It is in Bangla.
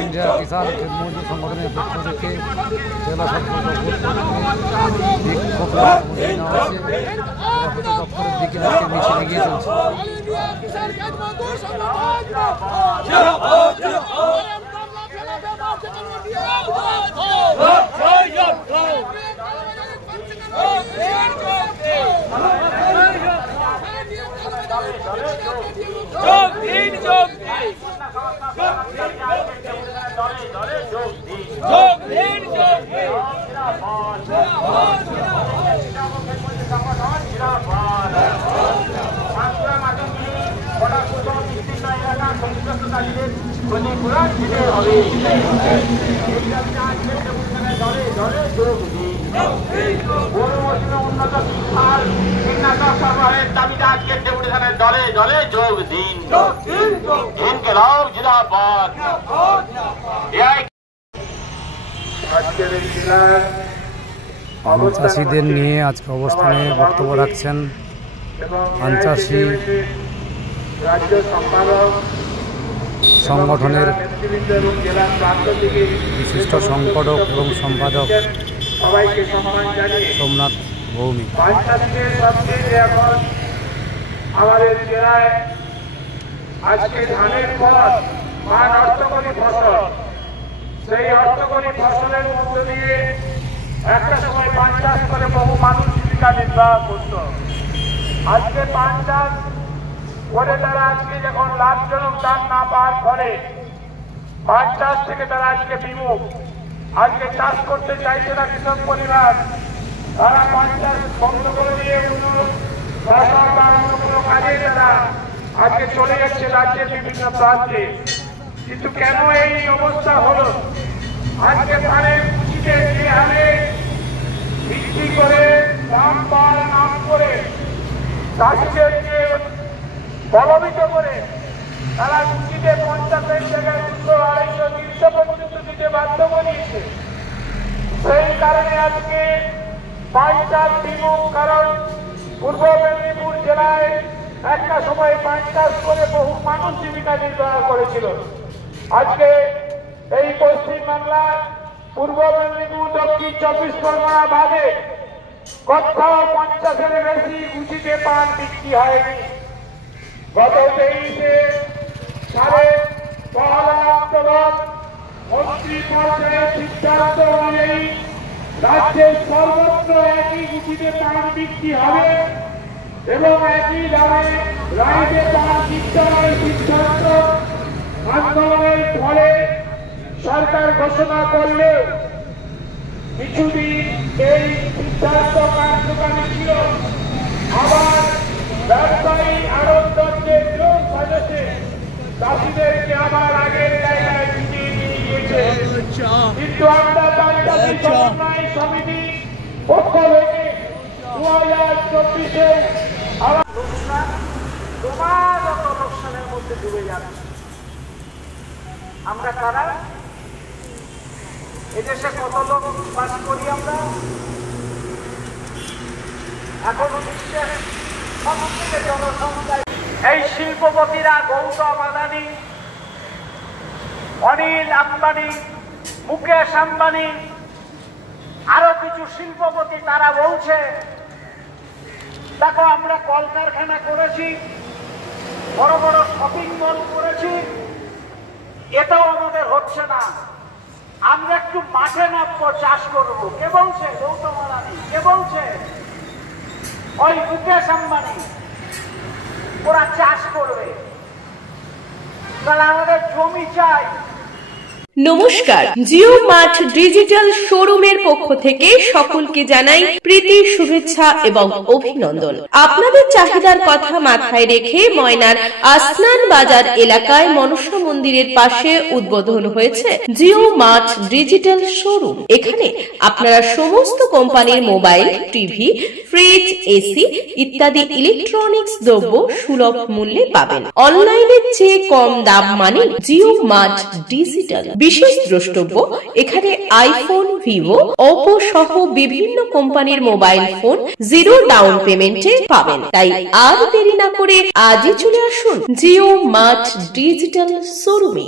ইন্ডিয়া কিষাণ মজদুর সংগঠনের পক্ষ থেকে জেলা বিক্ষোভ দপ্তরের দিকে মিছিল এগিয়ে চলছে। পান চাষিদের নিয়ে আজকে অবস্থানে বক্তব্য রাখছেন পান চাষি সংগঠনের বিশিষ্ট সংগঠক এবং সম্পাদক সোমনাথ ভৌমিক। আমাদের জেলায় আজকে ধানের ফল মান অর্থকরী ফসল, সেই অর্থকরী ফসলের মধ্য দিয়ে একটা সময় পান চাষ করে বহু মানুষ জীবিকা নির্বাহ করত। আজকে পান চাষ করে তারা আজকে যখন লাভজনক দাম না পাওয়ার ফলে পান চাষ থেকে তারা আজকে বিমুখ, আজকে চাষ করতে চাইছে না কৃষক পরিবার। তারা পান চাষ বন্ধ করে দিয়ে ফসল বা অন্য কোনো কাজে তারা আজকে চলে যাচ্ছে রাজ্যের বিভিন্ন প্রান্তে। কিন্তু কেন এই অবস্থা হলো? আজকে পানের পুঁজিতে যে হারে বৃদ্ধি করে দাম পাওয়ার নাম করে চাষিদেরকে বলবিত করে তারা পুঁজিতে 50-এর জায়গায় 200, 250, 300 পর্যন্ত দিতে বাধ্য করিয়েছে। সেই কারণে আজকে পান চাষ বিমুখ। কারণ পূর্ব মেদিনীপুর জেলায় একটা সময় পান চাষ করে বহু মানুষ জীবিকা নির্বাহ করেছিল। আজকে এই পশ্চিমবাংলার পূর্ব মেদিনীপুর, দক্ষিণ 24 পরগনা বাদে কোথাও 50-এর বেশি উচিতে পান বিক্রি হয়নি। গত 23 সালে 1 অক্টোবর মন্ত্রী পর্যায়ের সিদ্ধান্ত অনুযায়ী রাজ্যের সর্বত্র একই উচিতে পান বিক্রি হবে এবং একই দামে রাইজে পান বিতরণের সিদ্ধান্ত আন্দোলনের ফলে সরকার ঘোষণা করলেও কিছুদিন এই সিদ্ধান্ত কার্যকারী ছিল। আবার ব্যবসায়ী আড়তদারদের জোর সাজেছে চাষিদেরকে আবার আগের জায়গায় ফিরিয়ে নিয়ে গিয়েছে। কিন্তু আমরা পান চাষি সমন্বয় সমিতি পক্ষ থেকে 2024-এ আবার ক্রমাগত লোকসানের মধ্যে ডুবে যাচ্ছে। আমরা কারা? এদেশে কত লোক বাস করি আমরা? এখন বিশ্বের সবথেকে জনসংখ্যা এই শিল্পপতিরা গৌতম আদানি, অনিল আম্বানি, মুকেশ আম্বানি, আরো কিছু শিল্পপতি, তারা বলছে দেখো আমরা কলকারখানা করেছি, বড় বড় শপিং মল করেছি, এটাও আমাদের হচ্ছে না, আমরা একটু মাঠে নামবো, চাষ করবো। কে বলছে? গৌতম আদানি। কে বলছে? ওই মুকেশ আম্বানি। ওরা চাষ করবে, তাহলে আমাদের জমি চাই। নমস্কার, জিও মার্ট ডিজিটাল শোরুমের পক্ষ থেকে সকলকে জানাই প্রীতি শুভেচ্ছা এবং অভিনন্দন। আপনাদের চাহিদার কথা মাথায় রেখে ময়নার আসনান বাজার এলাকায় মনসা মন্দিরের পাশে উদ্বোধন হয়েছে জিও মার্ট ডিজিটাল শোরুম। এখানে আপনারা সমস্ত কোম্পানির মোবাইল, টিভি, ফ্রিজ, এসি ইত্যাদি ইলেকট্রনিক্স দ্রব্য সুলভ মূল্যে পাবেন। অনলাইনের চেয়ে কম দাম মানে জিও মার্ট ডিজিটাল। বিশেষ দ্রষ্টব্য, এখানে আইফোন, ভিভো, ওপো সহ বিভিন্ন কোম্পানির মোবাইল ফোন 0 ডাউন পেমেন্টে পাবেন। তাই আর দেরি না করে আজই চলে আসুন জিও মার্ট ডিজিটাল শোরুমে।